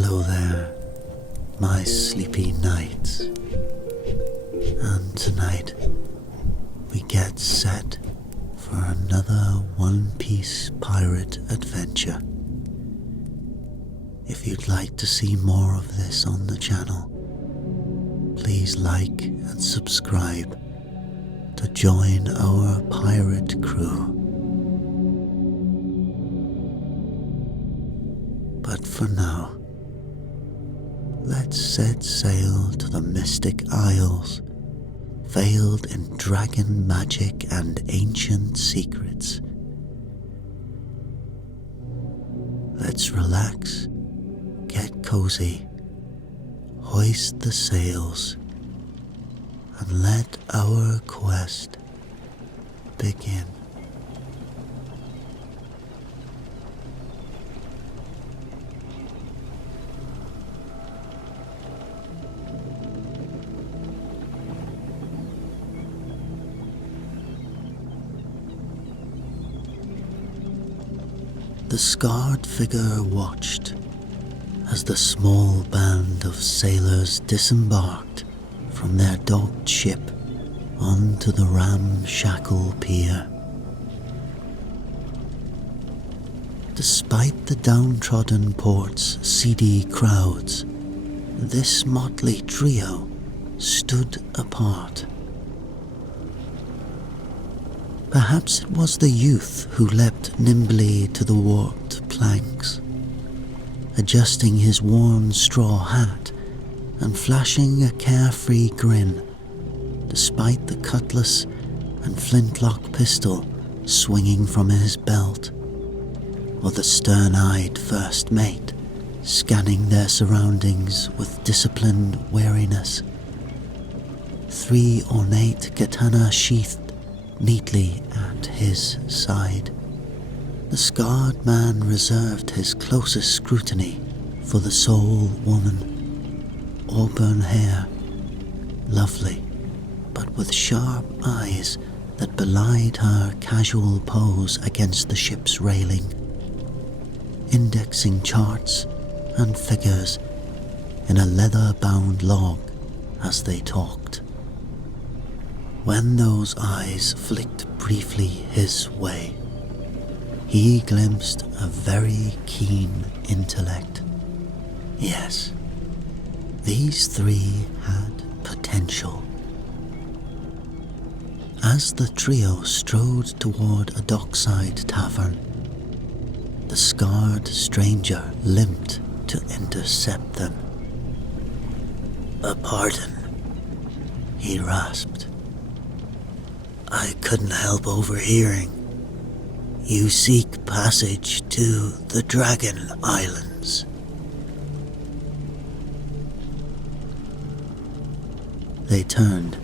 Hello there, my sleepy nights. And tonight, we get set for another One Piece pirate adventure. If you'd like to see more of this on the channel, please like and subscribe to join our pirate crew. But for now, let's set sail to the Mystic Isles, veiled in dragon magic and ancient secrets. Let's relax, get cozy, hoist the sails, and let our quest begin. The scarred figure watched as the small band of sailors disembarked from their docked ship onto the ramshackle pier. Despite the downtrodden port's seedy crowds, this motley trio stood apart. Perhaps it was the youth who leapt nimbly to the warped planks, adjusting his worn straw hat and flashing a carefree grin, despite the cutlass and flintlock pistol swinging from his belt, or the stern-eyed first mate scanning their surroundings with disciplined wariness. 3 ornate katana sheathed neatly at his side. The scarred man reserved his closest scrutiny for the soul woman. Auburn hair, lovely, but with sharp eyes that belied her casual pose against the ship's railing, indexing charts and figures in a leather-bound log as they talked. When those eyes flicked briefly his way, he glimpsed a very keen intellect. Yes, these 3 had potential. As the trio strode toward a dockside tavern, the scarred stranger limped to intercept them. "A pardon," he rasped. "I couldn't help overhearing. You seek passage to the Dragon Islands." They turned,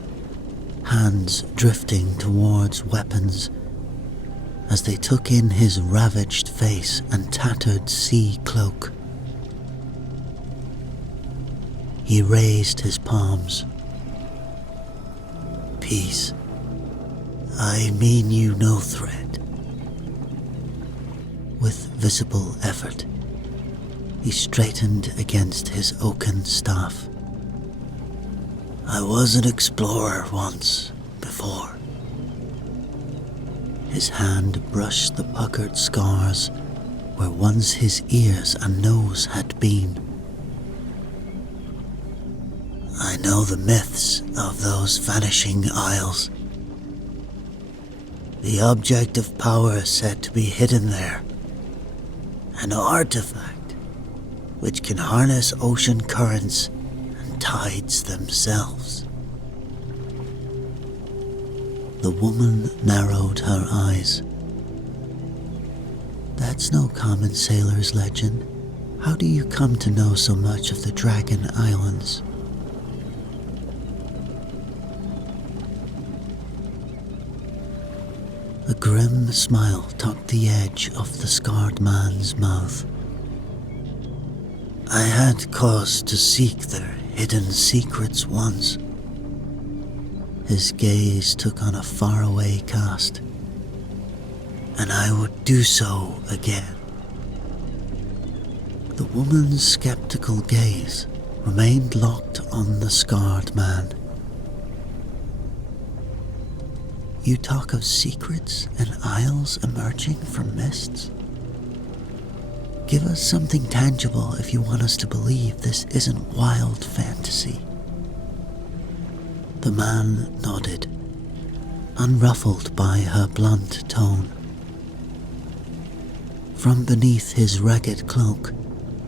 hands drifting towards weapons, as they took in his ravaged face and tattered sea cloak. He raised his palms. "Peace. I mean you no threat." With visible effort, he straightened against his oaken staff. "I was an explorer once, before." His hand brushed the puckered scars where once his ears and nose had been. "I know the myths of those Vanishing Isles. The object of power said to be hidden there. An artifact which can harness ocean currents and tides themselves." The woman narrowed her eyes. "That's no common sailor's legend. How do you come to know so much of the Dragon Islands?" A grim smile tugged the edge of the scarred man's mouth. "I had cause to seek their hidden secrets once." His gaze took on a faraway cast. "And I would do so again." The woman's skeptical gaze remained locked on the scarred man. You talk of secrets and isles emerging from mists? Give us something tangible if you want us to believe this isn't wild fantasy. The man nodded, unruffled by her blunt tone. From beneath his ragged cloak,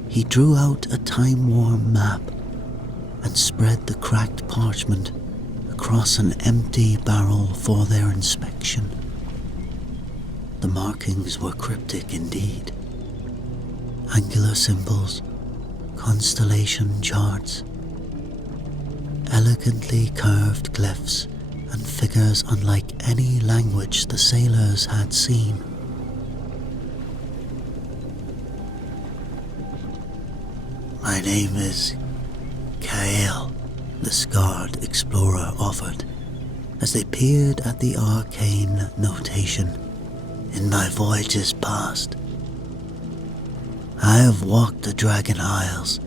he drew out a time-worn map and spread the cracked parchment across an empty barrel for their inspection. The markings were cryptic indeed. Angular symbols, constellation charts, elegantly curved glyphs, and figures unlike any language the sailors had seen. My name is Kael, the scarred explorer offered, as they peered at the arcane notation. In my voyages past, I have walked the Dragon Isles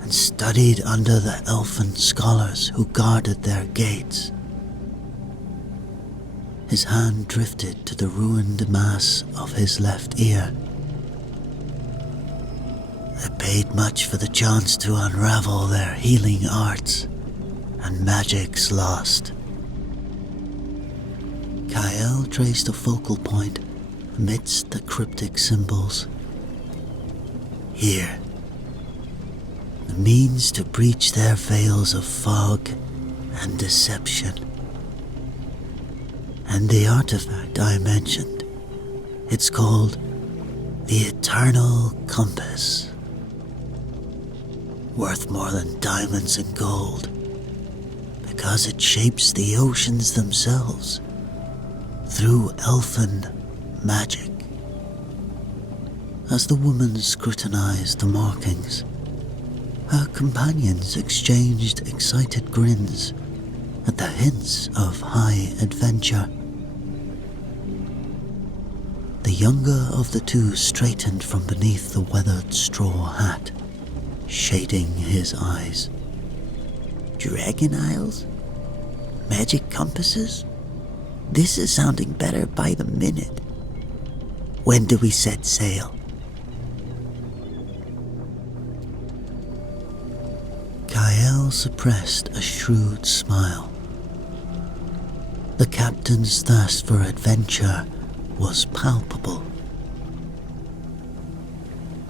and studied under the elfen scholars who guarded their gates. His hand drifted to the ruined mass of his left ear. I paid much for the chance to unravel their healing arts and magics lost. Kael traced a focal point amidst the cryptic symbols. Here, the means to breach their veils of fog and deception. And the artifact I mentioned, it's called the Eternal Compass. Worth more than diamonds and gold, because it shapes the oceans themselves through elfen magic. As the woman scrutinized the markings, her companions exchanged excited grins at the hints of high adventure. The younger of the two straightened from beneath the weathered straw hat, shading his eyes. Dragon Isles? Magic compasses? This is sounding better by the minute. When do we set sail? Kael suppressed a shrewd smile. The captain's thirst for adventure was palpable.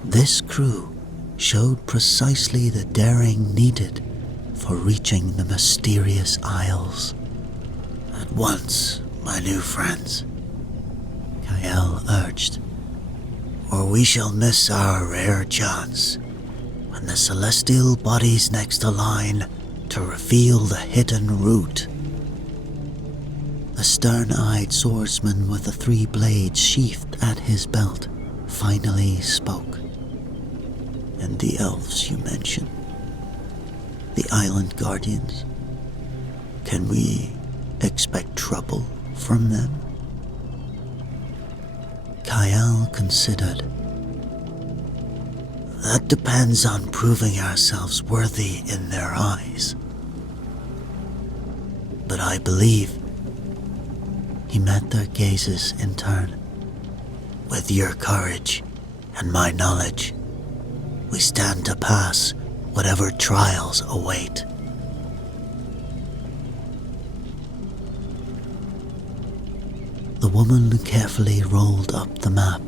This crew showed precisely the daring needed for reaching the mysterious isles. At once, my new friends, Kael urged, or we shall miss our rare chance when the celestial bodies next align to reveal the hidden route. The stern-eyed swordsman with the 3 blades sheathed at his belt finally spoke. And the elves you mentioned, the island guardians, can we expect trouble from them? Kael considered. That depends on proving ourselves worthy in their eyes. But I believe, he met their gazes in turn, with your courage and my knowledge, we stand to pass whatever trials await. The woman carefully rolled up the map.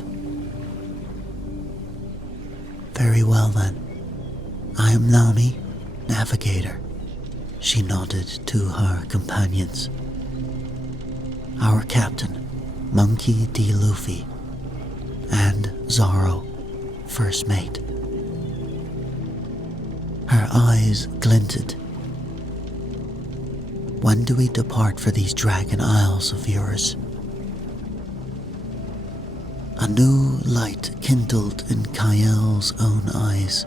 Very well then. I am Nami, navigator. She nodded to her companions. Our captain, Monkey D. Luffy, and Zorro, first mate. Her eyes glinted. When do we depart for these Dragon Isles of yours? A new light kindled in Kael's own eyes.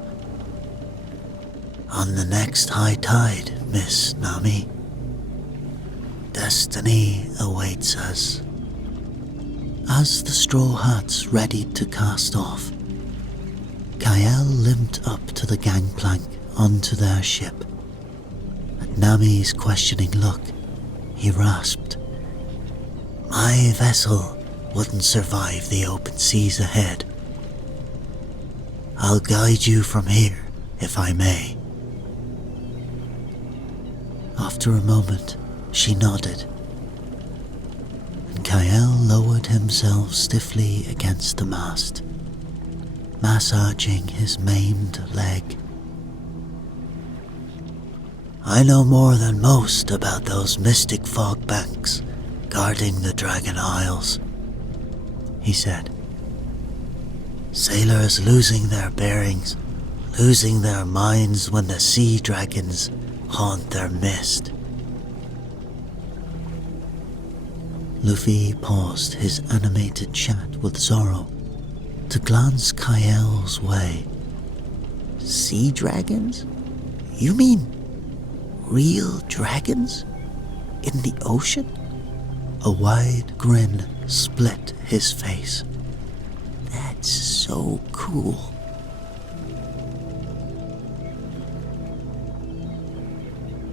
On the next high tide, Miss Nami. Destiny awaits us. As the straw hats readied to cast off, Kael limped up to the gangplank onto their ship. At Nami's questioning look, he rasped, "My vessel wouldn't survive the open seas ahead. I'll guide you from here, if I may." After a moment, she nodded, and Kael lowered himself stiffly against the mast, massaging his maimed leg. "I know more than most about those mystic fog banks guarding the Dragon Isles," he said. "Sailors losing their bearings, losing their minds when the sea dragons haunt their mist." Luffy paused his animated chat with Zoro to glance Kael's way. "Sea dragons? You mean real dragons? In the ocean?" A wide grin split his face. "That's so cool."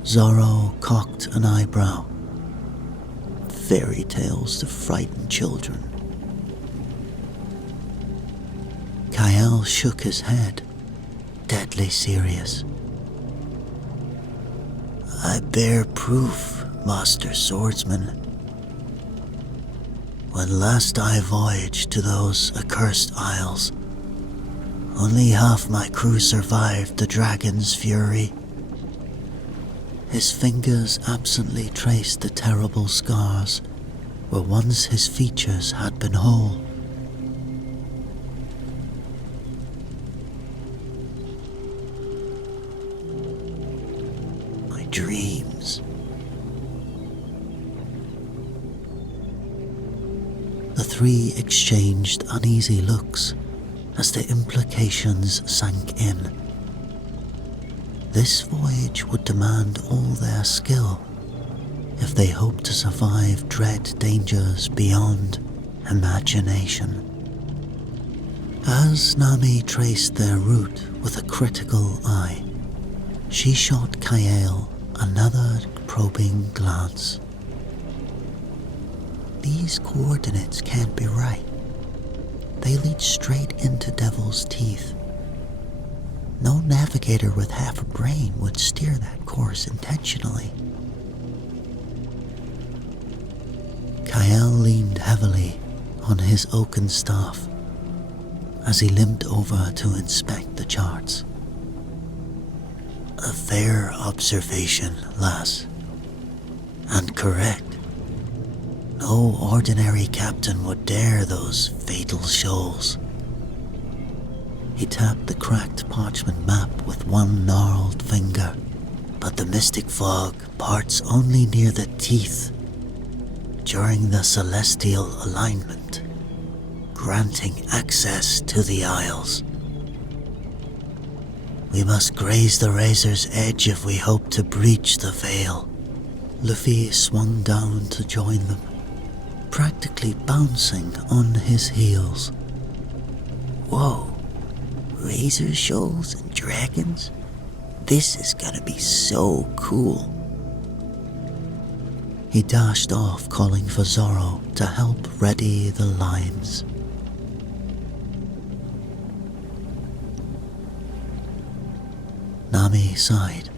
Zoro cocked an eyebrow. "Fairy tales to frighten children." Kael shook his head, deadly serious. "I bear proof, Master Swordsman. When last I voyaged to those accursed isles, only half my crew survived the dragon's fury." His fingers absently traced the terrible scars where once his features had been whole. "My dreams." The three exchanged uneasy looks as the implications sank in. This voyage would demand all their skill if they hoped to survive dread dangers beyond imagination. As Nami traced their route with a critical eye, she shot Kael another probing glance. "These coordinates can't be right. They lead straight into Devil's Teeth. No navigator with half a brain would steer that course intentionally." Kael leaned heavily on his oaken staff as he limped over to inspect the charts. "A fair observation, lass. And correct. No ordinary captain would dare those fatal shoals." He tapped the cracked parchment map with one gnarled finger, but the mystic fog parts only near the teeth during the celestial alignment, granting access to the isles. "We must graze the razor's edge if we hope to breach the veil." Luffy swung down to join them, practically bouncing on his heels. "Whoa. Razor shoals and dragons? This is gonna be so cool." He dashed off, calling for Zoro to help ready the lines. Nami sighed,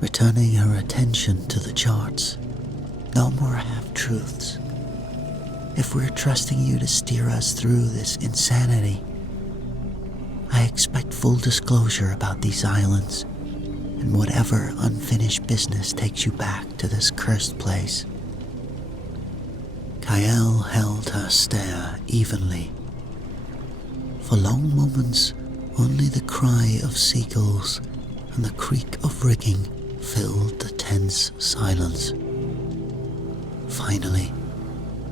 returning her attention to the charts. "No more half-truths. If we're trusting you to steer us through this insanity, I expect full disclosure about these islands and whatever unfinished business takes you back to this cursed place." Kael held her stare evenly. For long moments, only the cry of seagulls and the creak of rigging filled the tense silence. Finally,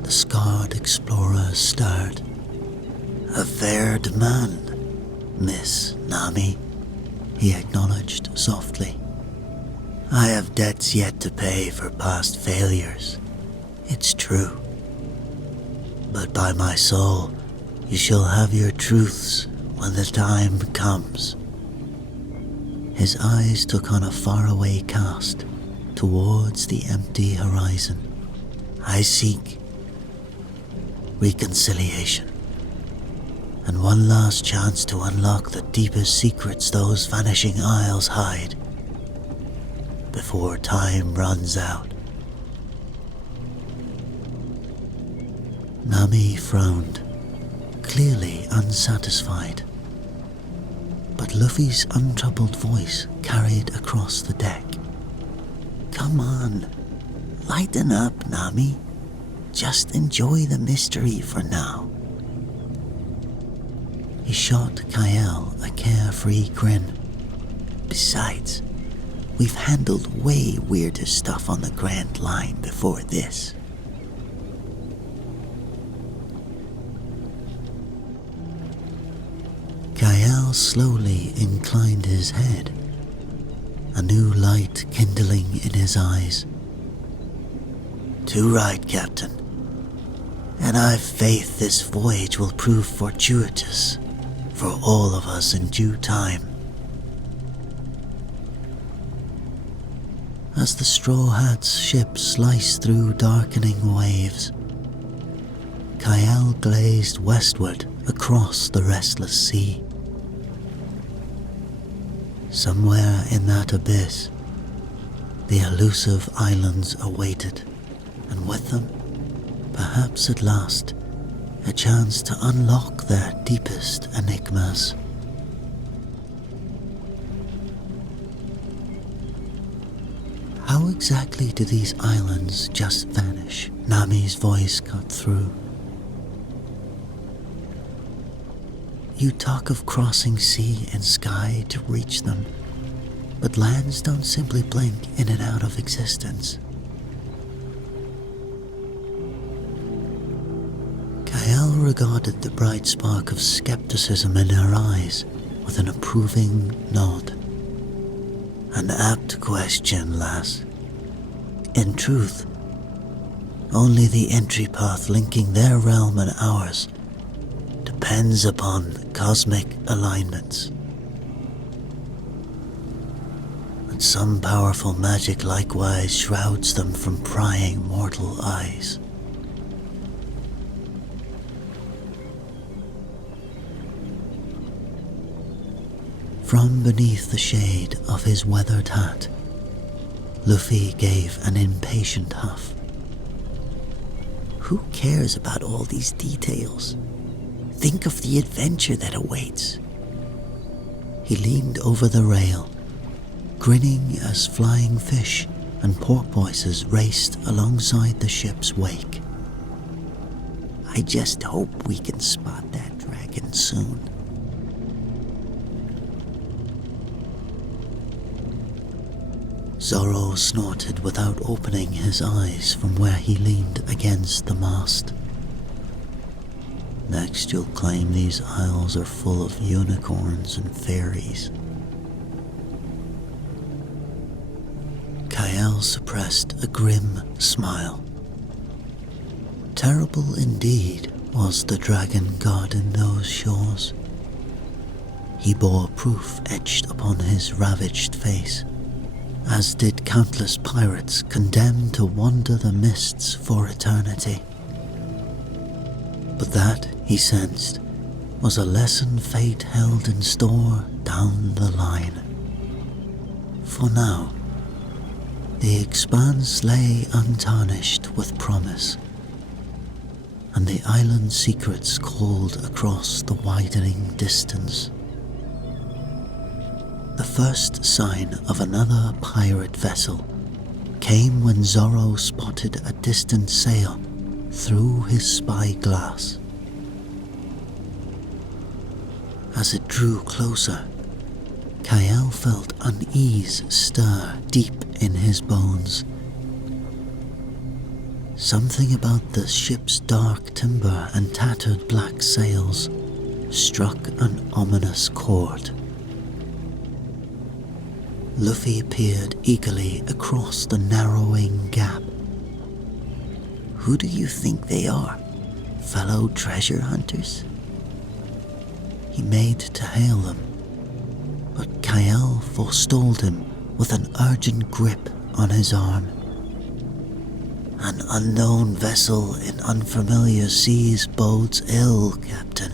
the scarred explorer stirred. "A fair demand, Miss Nami," he acknowledged softly. "I have debts yet to pay for past failures, it's true. But by my soul, you shall have your truths when the time comes." His eyes took on a faraway cast towards the empty horizon. "I seek reconciliation, and one last chance to unlock the deepest secrets those Vanishing Isles hide before time runs out." Nami frowned, clearly unsatisfied, but Luffy's untroubled voice carried across the deck. "Come on, lighten up, Nami. Just enjoy the mystery for now." He shot Kael a carefree grin. "Besides, we've handled way weirder stuff on the Grand Line before this." Kael slowly inclined his head, a new light kindling in his eyes. "Too right, Captain. And I've faith this voyage will prove fortuitous for all of us in due time." As the Straw Hat's ship sliced through darkening waves, Kael glazed westward across the restless sea. Somewhere in that abyss, the elusive islands awaited, and with them, perhaps at last, a chance to unlock their deepest enigmas. How exactly do these islands just vanish? Nami's voice cut through. You talk of crossing sea and sky to reach them, but lands don't simply blink in and out of existence. Kael regarded the bright spark of skepticism in her eyes with an approving nod. "An apt question, lass. In truth, only the entry path linking their realm and ours depends upon cosmic alignments. And some powerful magic likewise shrouds them from prying mortal eyes." From beneath the shade of his weathered hat, Luffy gave an impatient huff. "Who cares about all these details? Think of the adventure that awaits." He leaned over the rail, grinning as flying fish and porpoises raced alongside the ship's wake. "I just hope we can spot that dragon soon." Zoro snorted without opening his eyes from where he leaned against the mast. "Next you'll claim these isles are full of unicorns and fairies." Kael suppressed a grim smile. Terrible indeed was the dragon god in those shores. He bore proof etched upon his ravaged face, as did countless pirates condemned to wander the mists for eternity. But that, he sensed, was a lesson fate held in store down the line. For now, the expanse lay untarnished with promise, and the island secrets called across the widening distance. The first sign of another pirate vessel came when Zoro spotted a distant sail through his spyglass. As it drew closer, Kael felt unease stir deep in his bones. Something about the ship's dark timber and tattered black sails struck an ominous chord. Luffy peered eagerly across the narrowing gap. "Who do you think they are? Fellow treasure hunters?" he made to hail them, but Kael forestalled him with an urgent grip on his arm. An unknown vessel in unfamiliar seas bodes ill, Captain.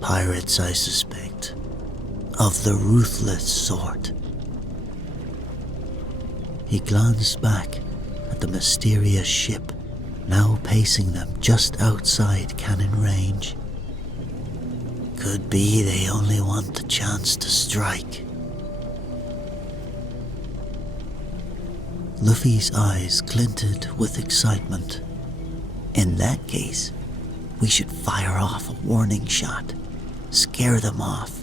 Pirates, I suspect, of the ruthless sort. He glanced back at the mysterious ship, now pacing them just outside cannon range. Could be they only want the chance to strike. Luffy's eyes glinted with excitement. In that case, we should fire off a warning shot. Scare them off.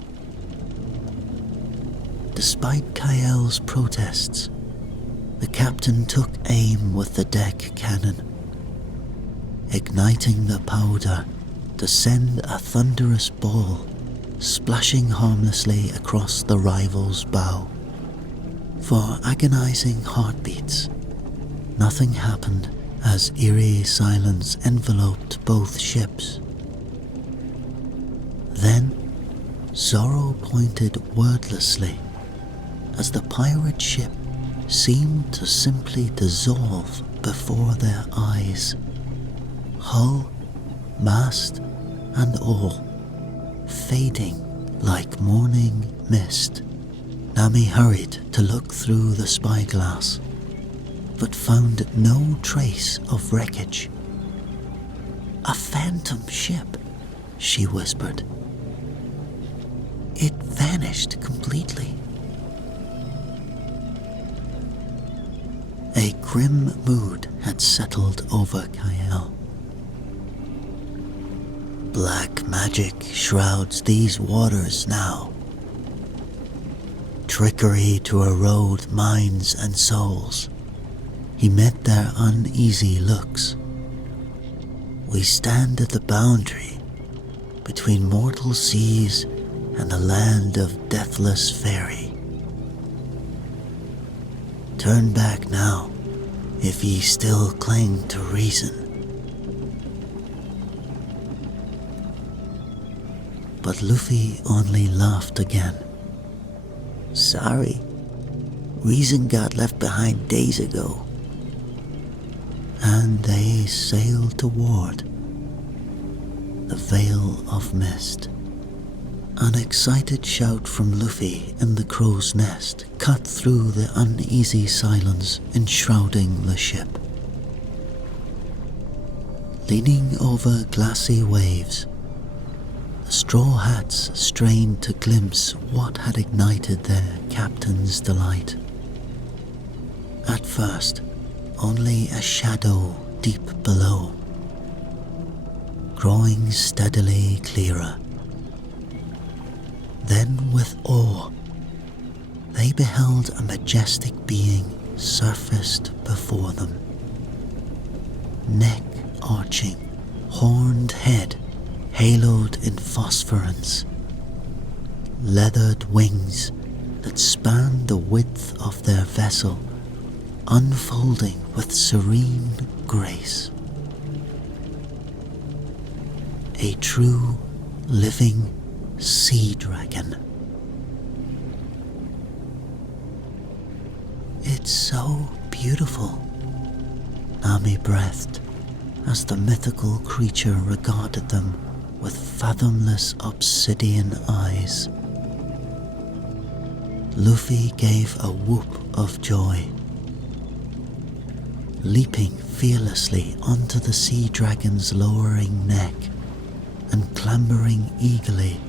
Despite Kael's protests, the captain took aim with the deck cannon, igniting the powder to send a thunderous ball splashing harmlessly across the rival's bow. For agonizing heartbeats, nothing happened as eerie silence enveloped both ships. Then, Zoro pointed wordlessly as the pirate ship seemed to simply dissolve before their eyes. Hull, mast, and all fading like morning mist. Nami hurried to look through the spyglass, but found no trace of wreckage. "A phantom ship," she whispered. "It vanished completely." A grim mood had settled over Kael. Black magic shrouds these waters now. Trickery to erode minds and souls. He met their uneasy looks. We stand at the boundary between mortal seas and the land of deathless faerie. Turn back now, if ye still cling to reason. But Luffy only laughed again. Sorry, reason got left behind days ago. And they sailed toward the Veil of Mist. An excited shout from Luffy in the crow's nest cut through the uneasy silence enshrouding the ship. Leaning over glassy waves, the straw hats strained to glimpse what had ignited their captain's delight. At first, only a shadow deep below, growing steadily clearer. Then with awe, they beheld a majestic being surfaced before them. Neck arching, horned head haloed in phosphorescence, leathered wings that spanned the width of their vessel, unfolding with serene grace. A true, living sea dragon. It's so beautiful, Nami breathed as the mythical creature regarded them with fathomless obsidian eyes. Luffy gave a whoop of joy. Leaping fearlessly onto the sea dragon's lowering neck and clambering eagerly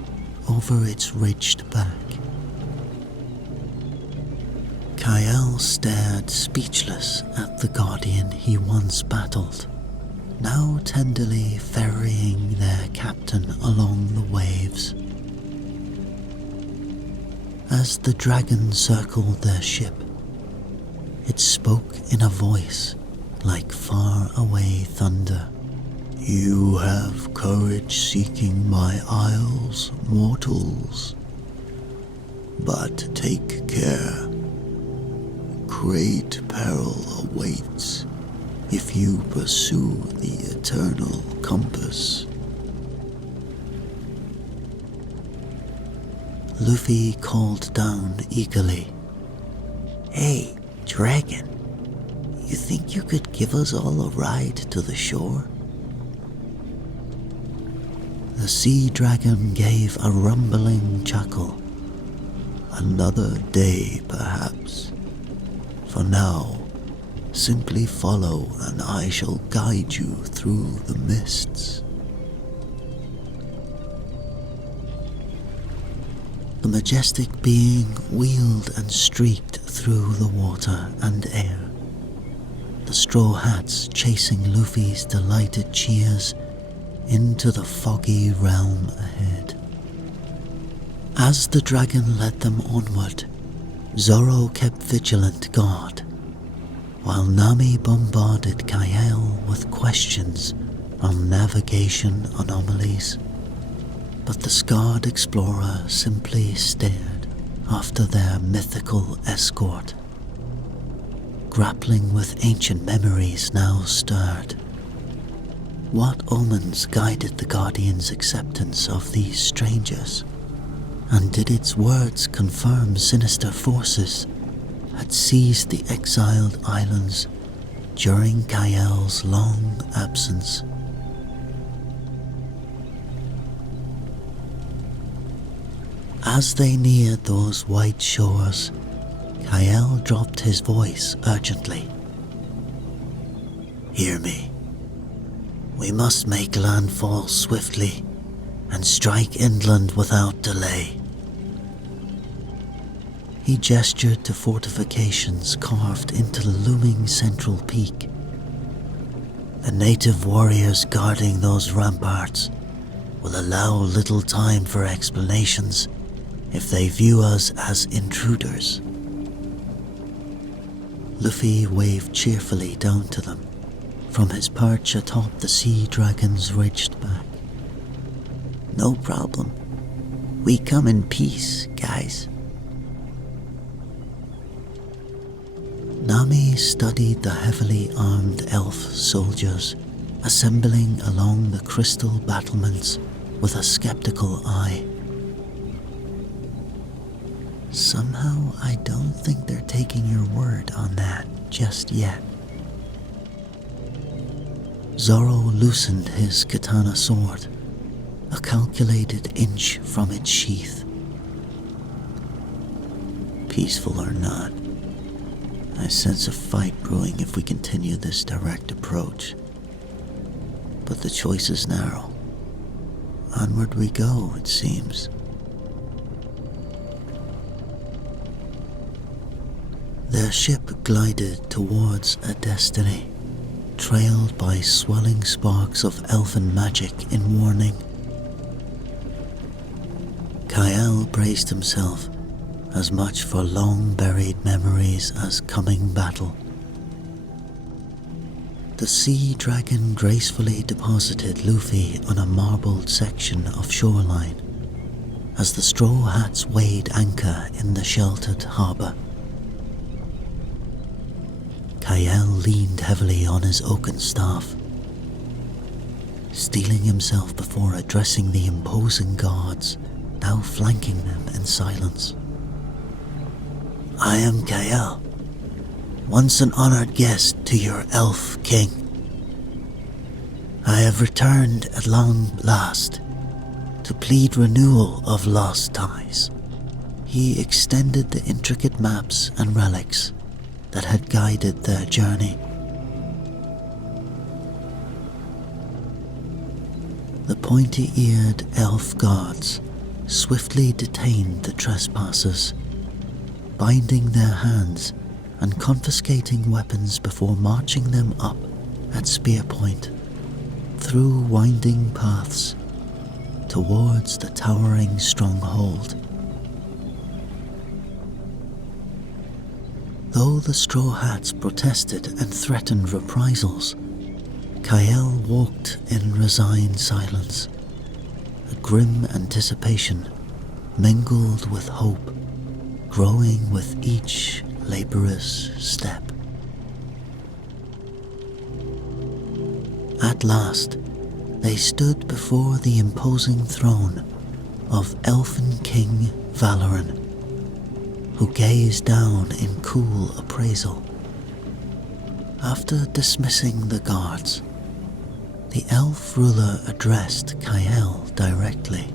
over its ridged back. Kael stared speechless at the guardian he once battled, now tenderly ferrying their captain along the waves. As the dragon circled their ship, it spoke in a voice like far-away thunder. You have courage seeking my isles, mortals. But take care. Great peril awaits if you pursue the eternal compass. Luffy called down eagerly. "Hey, dragon, you think you could give us all a ride to the shore?" The sea dragon gave a rumbling chuckle. "Another day, perhaps. For now, simply follow and I shall guide you through the mists." The majestic being wheeled and streaked through the water and air, the straw hats chasing Luffy's delighted cheers into the foggy realm ahead. As the dragon led them onward, Zoro kept vigilant guard, while Nami bombarded Kael with questions on navigation anomalies. But the scarred explorer simply stared after their mythical escort, grappling with ancient memories now stirred. What omens guided the Guardian's acceptance of these strangers? And did its words confirm sinister forces had seized the exiled islands during Kael's long absence? As they neared those white shores, Kael dropped his voice urgently. "Hear me. We must make landfall swiftly and strike inland without delay." He gestured to fortifications carved into the looming central peak. "The native warriors guarding those ramparts will allow little time for explanations if they view us as intruders." Luffy waved cheerfully down to them from his perch atop the sea dragon's ridged back. "No problem. We come in peace, guys." Nami studied the heavily armed elf soldiers assembling along the crystal battlements with a skeptical eye. "Somehow I don't think they're taking your word on that just yet." Zoro loosened his katana sword, a calculated inch from its sheath. "Peaceful or not, I sense a fight brewing if we continue this direct approach. But the choice is narrow. Onward we go, it seems." Their ship glided towards a destiny, trailed by swelling sparks of elfen magic in warning. Kael braced himself, as much for long-buried memories as coming battle. The sea dragon gracefully deposited Luffy on a marbled section of shoreline, as the straw hats weighed anchor in the sheltered harbour. Kael leaned heavily on his oaken staff, steeling himself before addressing the imposing guards now flanking them in silence. "I am Kael, once an honored guest to your Elf King. I have returned at long last to plead renewal of lost ties." He extended the intricate maps and relics that had guided their journey. The pointy-eared elf guards swiftly detained the trespassers, binding their hands and confiscating weapons before marching them up at spear point, through winding paths towards the towering stronghold. Though the Straw Hats protested and threatened reprisals, Kael walked in resigned silence, a grim anticipation mingled with hope, growing with each laborious step. At last, they stood before the imposing throne of Elfen King Valoran, who gazed down in cool appraisal. After dismissing the guards, the elf ruler addressed Kael directly.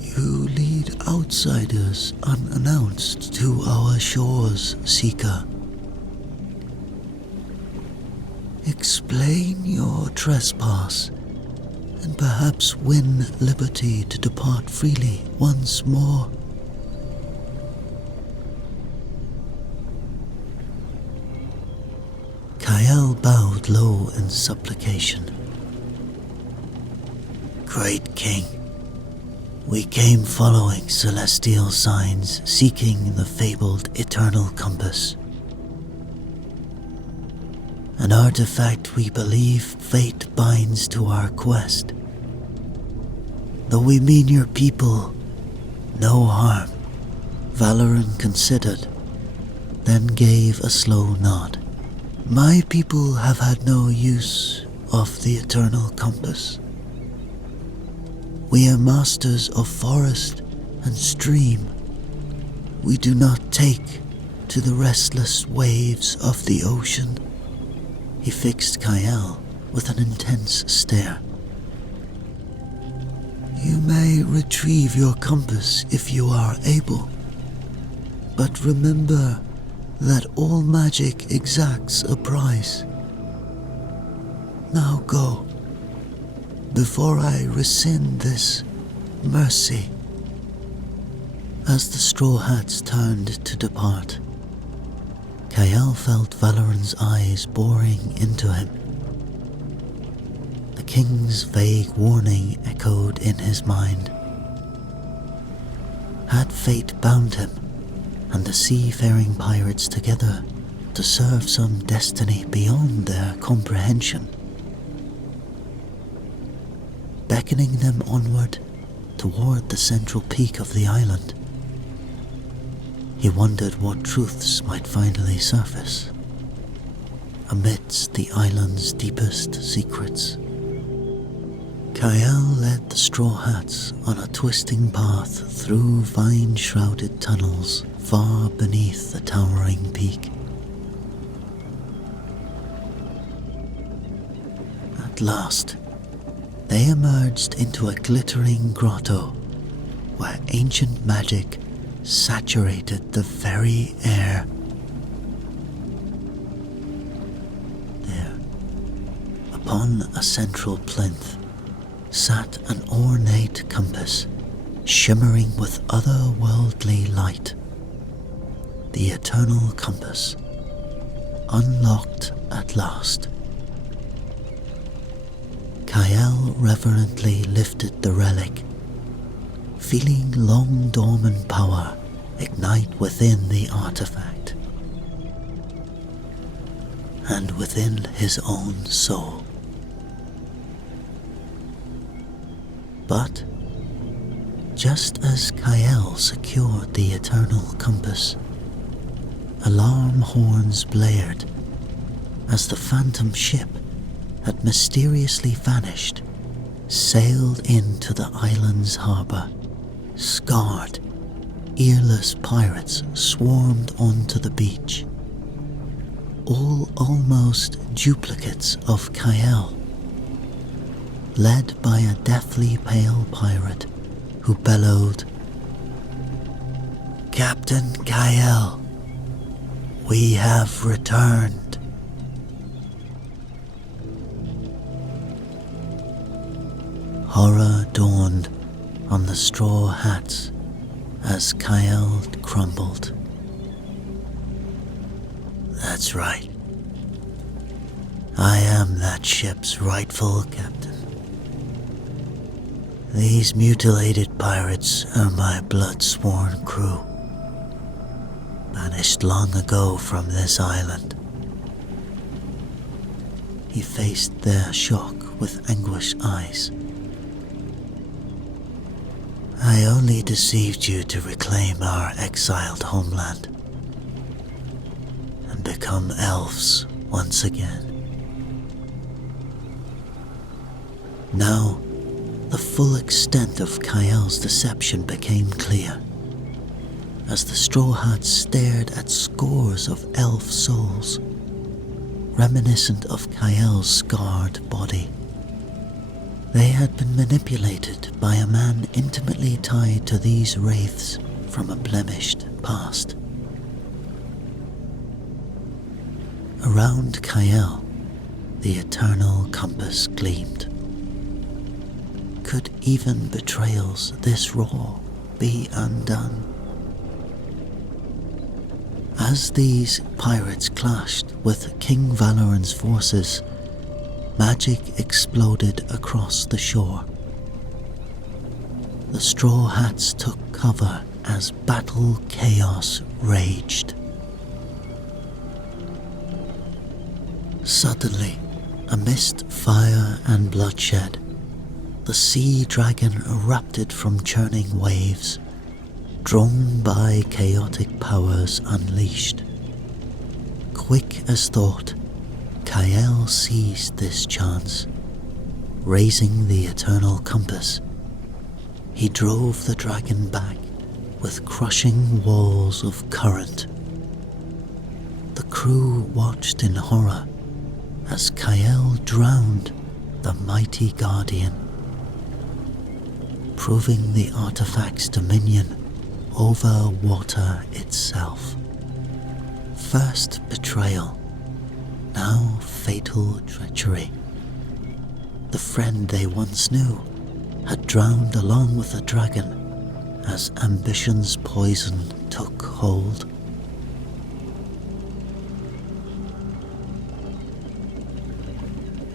You lead outsiders unannounced to our shores, Seeker. Explain your trespass, and perhaps win liberty to depart freely once more. Kael bowed low in supplication. Great King, we came following celestial signs, seeking the fabled eternal compass. An artifact we believe fate binds to our quest. Though we mean your people no harm, Valoran considered, then gave a slow nod. My people have had no use of the eternal compass. We are masters of forest and stream. We do not take to the restless waves of the ocean. He fixed Kael with an intense stare. You may retrieve your compass if you are able, but remember that all magic exacts a price. Now go, before I rescind this mercy. As the Straw Hats turned to depart, Kael felt Valoran's eyes boring into him. The king's vague warning echoed in his mind. Had fate bound him and the seafaring pirates together to serve some destiny beyond their comprehension? Beckoning them onward toward the central peak of the island, he wondered what truths might finally surface amidst the island's deepest secrets. Kael led the Straw Hats on a twisting path through vine-shrouded tunnels far beneath the towering peak. At last, they emerged into a glittering grotto where ancient magic saturated the very air. There, upon a central plinth, sat an ornate compass, shimmering with otherworldly light. The eternal compass, unlocked at last. Kael reverently lifted the relic, feeling long-dormant power ignite within the artifact and within his own soul. But just as Kael secured the eternal compass, alarm horns blared as the phantom ship had mysteriously vanished, sailed into the island's harbor. Scarred, earless pirates swarmed onto the beach, all almost duplicates of Kael, led by a deathly pale pirate who bellowed, "Captain Kael, we have returned." Horror dawned on the Straw Hats as Kael crumbled. That's right. I am that ship's rightful captain. These mutilated pirates are my blood-sworn crew, banished long ago from this island. He faced their shock with anguished eyes. I only deceived you to reclaim our exiled homeland and become elves once again. Now, the full extent of Kael's deception became clear as the Straw Hats stared at scores of elf souls, reminiscent of Kael's scarred body. They had been manipulated by a man intimately tied to these wraiths from a blemished past. Around Kael, the eternal compass gleamed. Could even betrayals this raw be undone? As these pirates clashed with King Valoran's forces, magic exploded across the shore. The Straw Hats took cover as battle chaos raged. Suddenly, amidst fire and bloodshed, the sea dragon erupted from churning waves, drawn by chaotic powers unleashed. Quick as thought, Kael seized this chance. Raising the eternal compass, he drove the dragon back with crushing walls of current. The crew watched in horror as Kael drowned the mighty guardian, proving the artifact's dominion over water itself. First betrayal, now fatal treachery. The friend they once knew had drowned along with the dragon as ambition's poison took hold.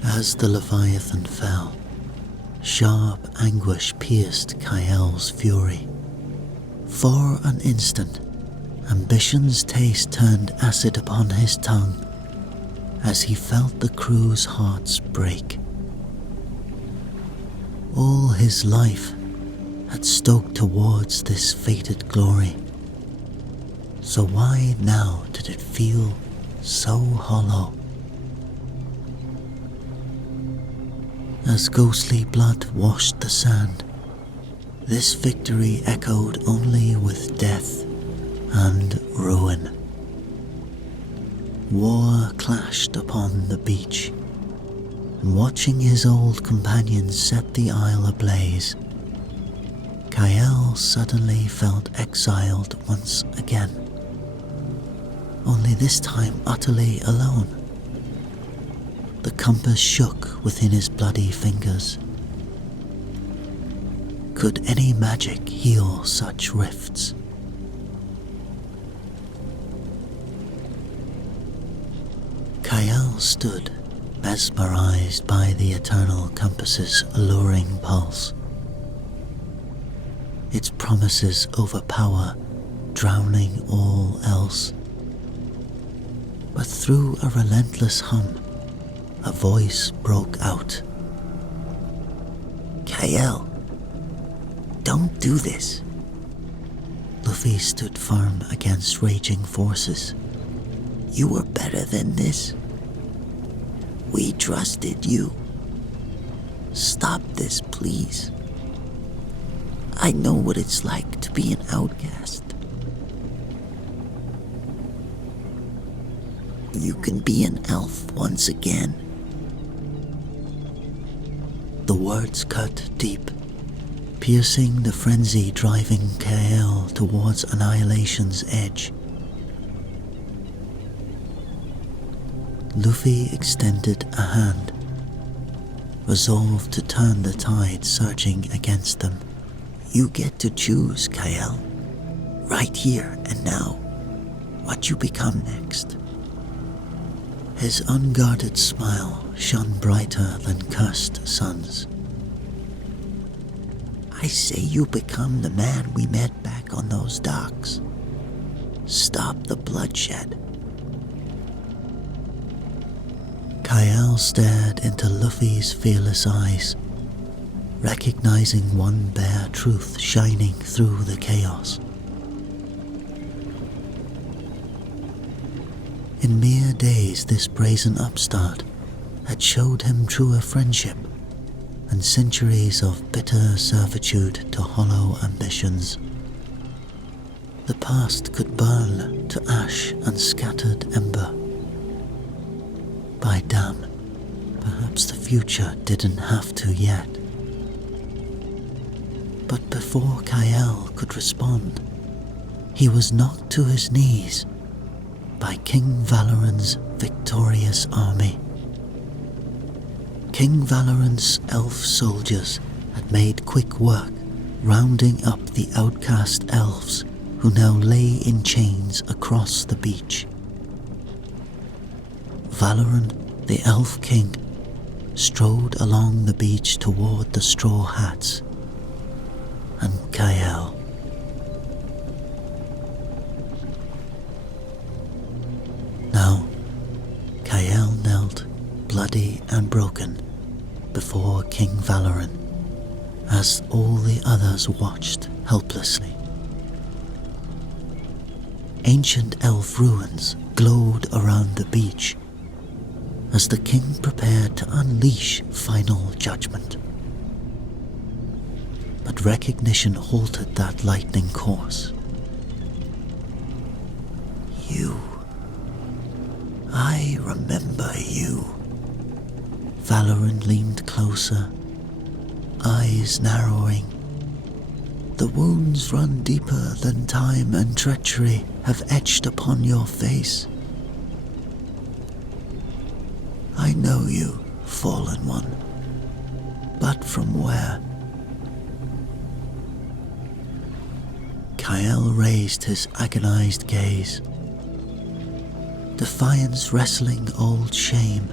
As the Leviathan fell, sharp anguish pierced Kael's fury. For an instant, ambition's taste turned acid upon his tongue as he felt the crew's hearts break. All his life had stoked towards this fated glory, so why now did it feel so hollow? As ghostly blood washed the sand, this victory echoed only with death and ruin. War clashed upon the beach, and watching his old companions set the isle ablaze, Kael suddenly felt exiled once again, only this time utterly alone. The compass shook within his bloody fingers. Could any magic heal such rifts? Kael stood, mesmerized by the eternal compass's alluring pulse. Its promises overpower, drowning all else. But through a relentless hum, a voice broke out. Kael, don't do this. Luffy stood firm against raging forces. You were better than this. We trusted you. Stop this, please. I know what it's like to be an outcast. You can be an elf once again. The words cut deep, piercing the frenzy driving Kael towards annihilation's edge. Luffy extended a hand, resolved to turn the tide surging against them. You get to choose, Kael, right here and now, what you become next. His unguarded smile shone brighter than cursed suns. I say you become the man we met back on those docks. Stop the bloodshed. Kael stared into Luffy's fearless eyes, recognizing one bare truth shining through the chaos. In mere days, this brazen upstart had showed him truer friendship, and centuries of bitter servitude to hollow ambitions. The past could burn to ash and scattered ember. By damn, perhaps the future didn't have to yet. But before Kael could respond, he was knocked to his knees by King Valoran's victorious army. King Valoran's elf soldiers had made quick work rounding up the outcast elves who now lay in chains across the beach. Valoran, the Elf King, strode along the beach toward the straw hats and Kael. Now, Kael knelt, bloody and broken, before King Valoran, as all the others watched helplessly. Ancient elf ruins glowed around the beach as the king prepared to unleash final judgment. But recognition halted that lightning course. You. I remember you. Valoran leaned closer, eyes narrowing. The wounds run deeper than time and treachery have etched upon your face. I know you, fallen one, but from where? Kael raised his agonized gaze. Defiance wrestling old shame,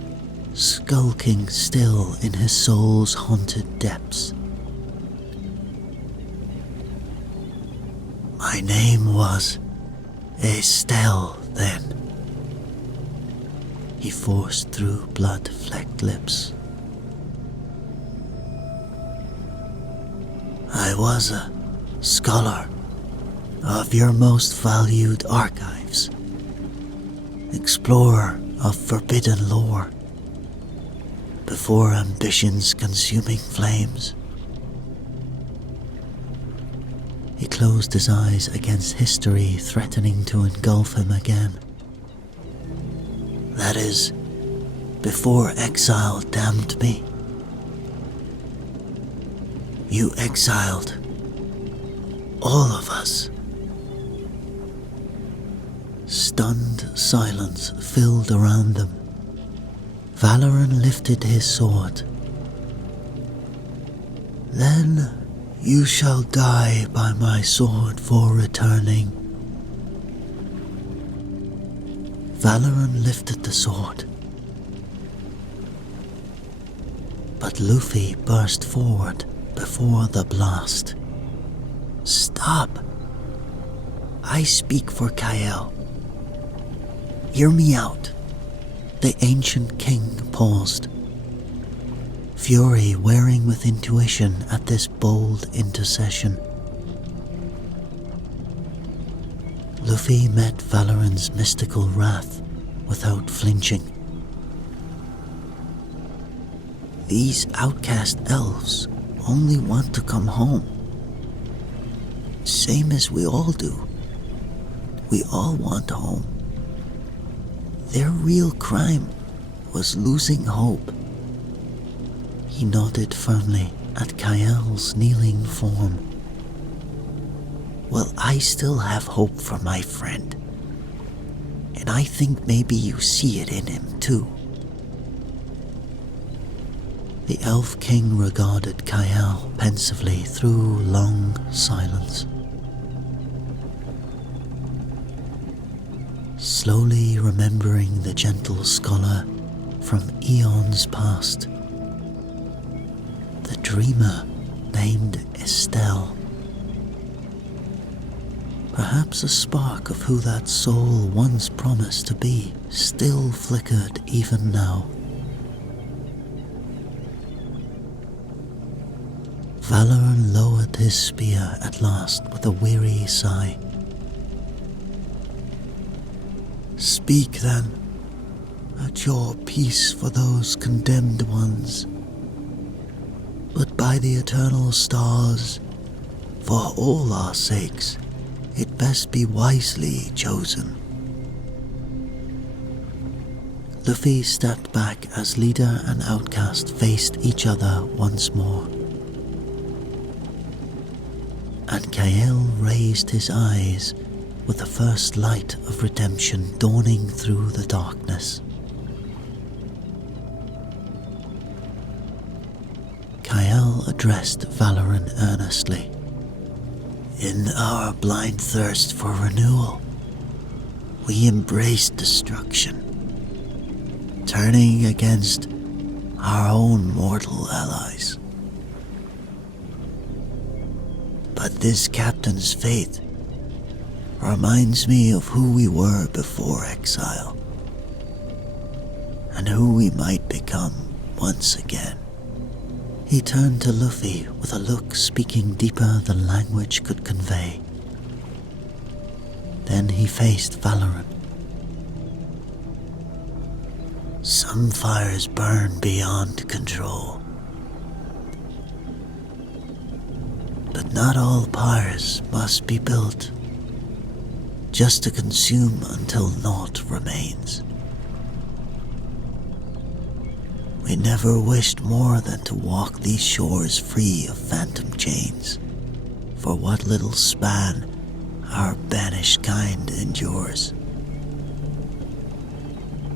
skulking still in his soul's haunted depths. My name was Estelle then. He forced through blood-flecked lips. I was a scholar of your most valued archives, explorer of forbidden lore, before ambition's consuming flames. He closed his eyes against history threatening to engulf him again. That is, before exile damned me. You exiled all of us. Stunned silence filled around them. Valoran lifted his sword. Then you shall die by my sword for returning. Valoran lifted the sword. But Luffy burst forward before the blast. Stop! I speak for Kael. Hear me out. The ancient king paused, fury wearing with intuition at this bold intercession. Luffy met Valoran's mystical wrath without flinching. These outcast elves only want to come home. Same as we all do. We all want home. Their real crime was losing hope. He nodded firmly at Kael's kneeling form. Well, I still have hope for my friend. And I think maybe you see it in him too. The Elf King regarded Kael pensively through long silence. Slowly remembering the gentle scholar from eons past. The dreamer named Estelle. Perhaps a spark of who that soul once promised to be still flickered even now. Valoran lowered his spear at last with a weary sigh. Speak then, at your peace for those condemned ones. But by the eternal stars, for all our sakes, it best be wisely chosen. Luffy stepped back as leader and outcast faced each other once more. And Kael raised his eyes with the first light of redemption dawning through the darkness. Kael addressed Valoran earnestly. In our blind thirst for renewal, we embraced destruction, turning against our own mortal allies. But this captain's faith reminds me of who we were before exile, and who we might become once again. He turned to Luffy with a look speaking deeper than language could convey. Then he faced Valoran. Some fires burn beyond control, but not all pyres must be built just to consume until naught remains. We never wished more than to walk these shores free of phantom chains, for what little span our banished kind endures.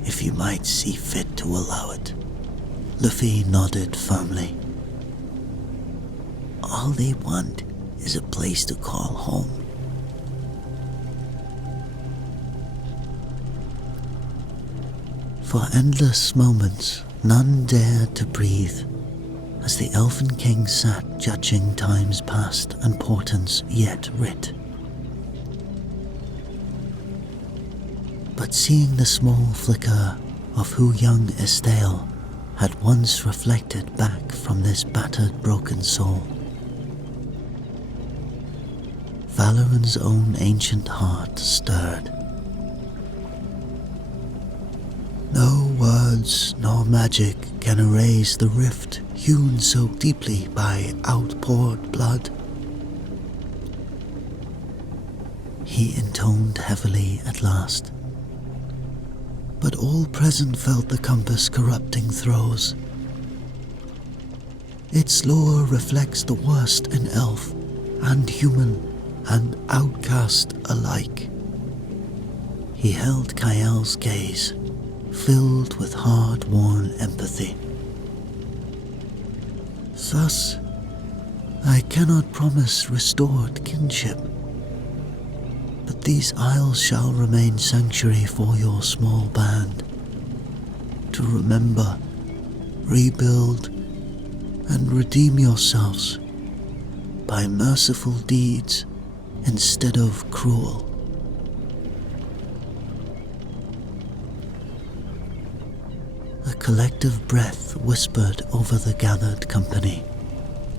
If you might see fit to allow it. Luffy nodded firmly. All they want is a place to call home. For endless moments, none dared to breathe, as the Elfen King sat judging time's past and portents yet writ. But seeing the small flicker of who young Estelle had once reflected back from this battered broken soul, Valoran's own ancient heart stirred. No words nor magic can erase the rift hewn so deeply by outpoured blood. He intoned heavily at last, but all present felt the compass corrupting throes. Its lore reflects the worst in elf and human and outcast alike. He held Kael's gaze, filled with hard-worn empathy. Thus, I cannot promise restored kinship, but these isles shall remain sanctuary for your small band, to remember, rebuild, and redeem yourselves by merciful deeds instead of cruel. A collective breath whispered over the gathered company,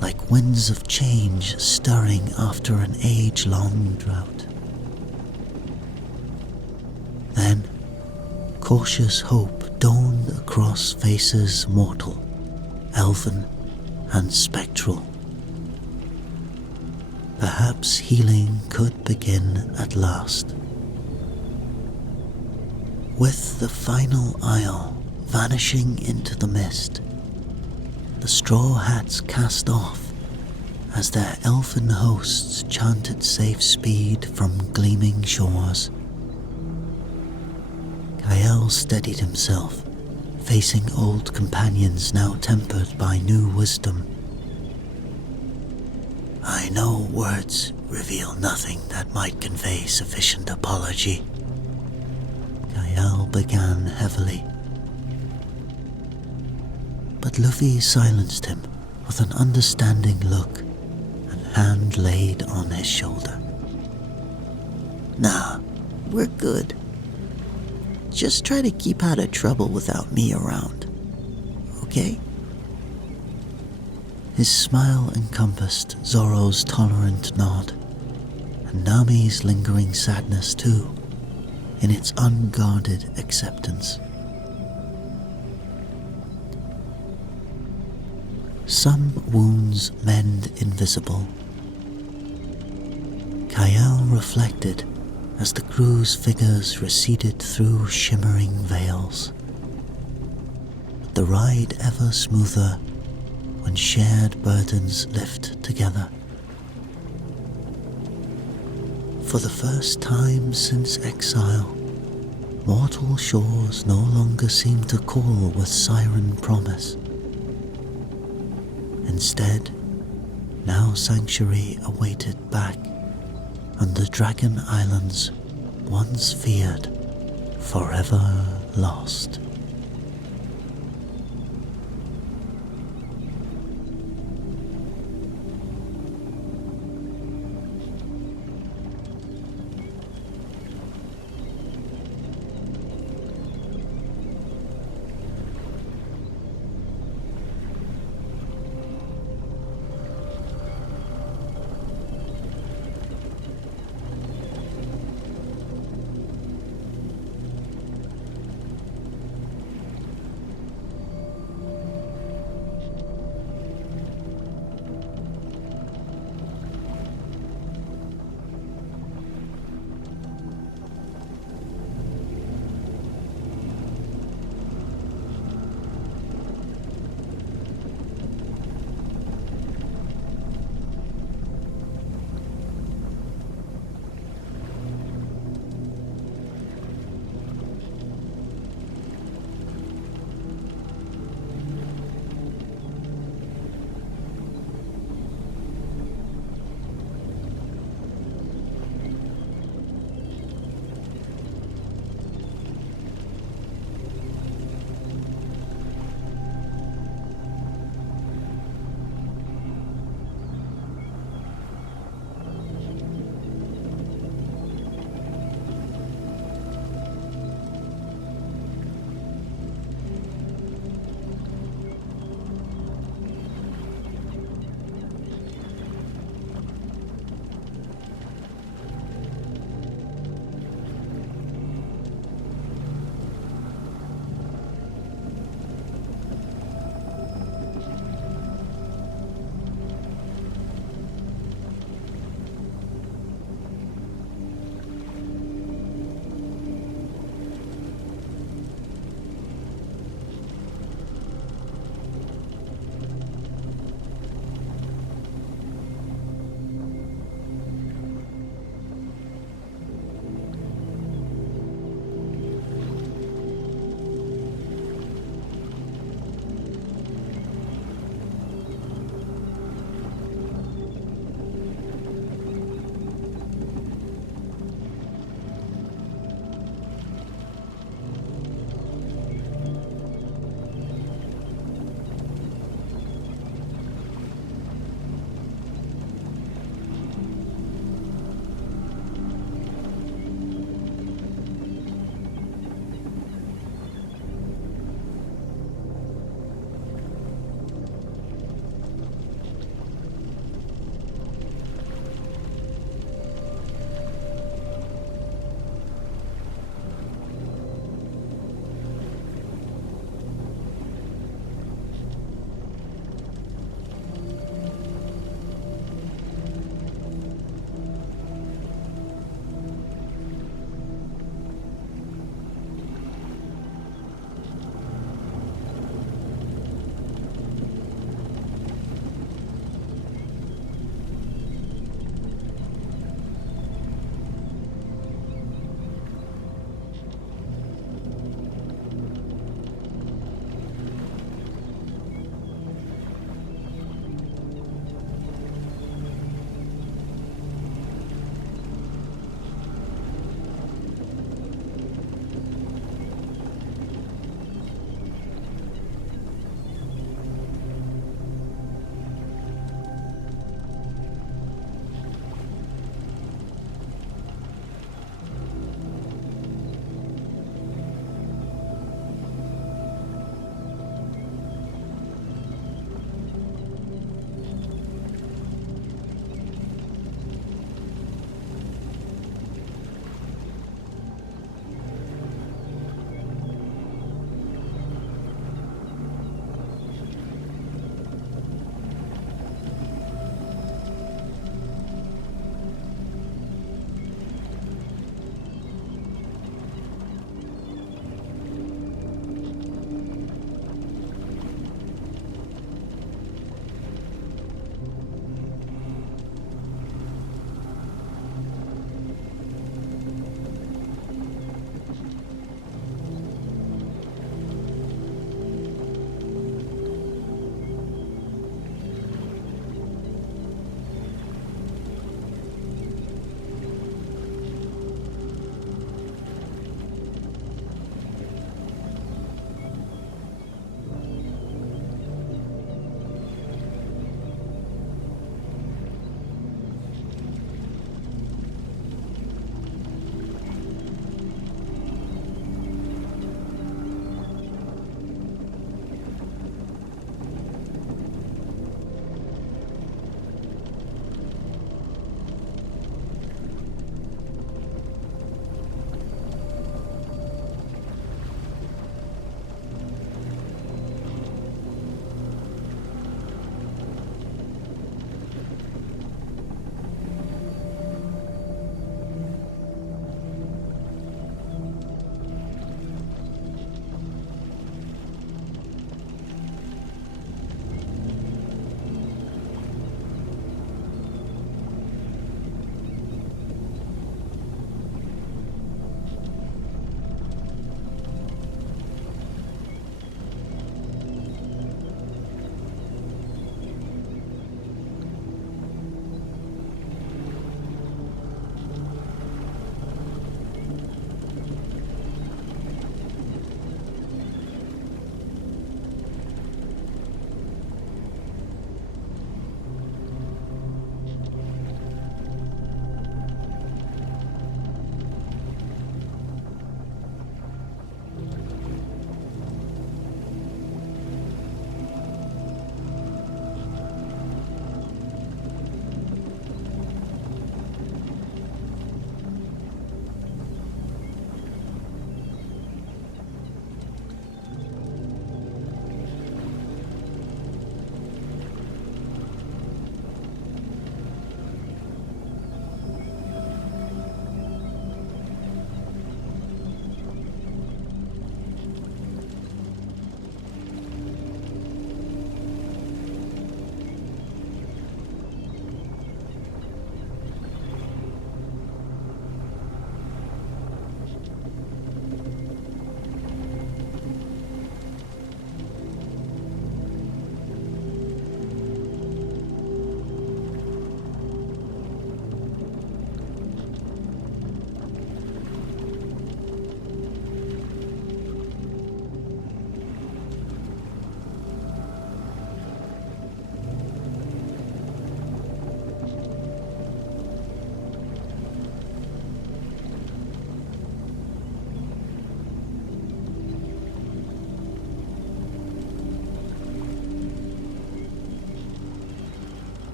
like winds of change stirring after an age-long drought. Then, cautious hope dawned across faces mortal, elven, and spectral. Perhaps healing could begin at last. With the final isle vanishing into the mist, the straw hats cast off as their elfin hosts chanted safe speed from gleaming shores. Kael steadied himself, facing old companions now tempered by new wisdom. I know words reveal nothing that might convey sufficient apology. Kael began heavily. But Luffy silenced him with an understanding look and hand laid on his shoulder. Nah, we're good. Just try to keep out of trouble without me around, okay? His smile encompassed Zoro's tolerant nod, and Nami's lingering sadness too, in its unguarded acceptance. Some wounds mend invisible. Kael reflected as the crew's figures receded through shimmering veils. The ride ever smoother when shared burdens lift together. For the first time since exile, mortal shores no longer seem to call with siren promise. Instead, now sanctuary awaited back on the Dragon Islands once feared, forever lost.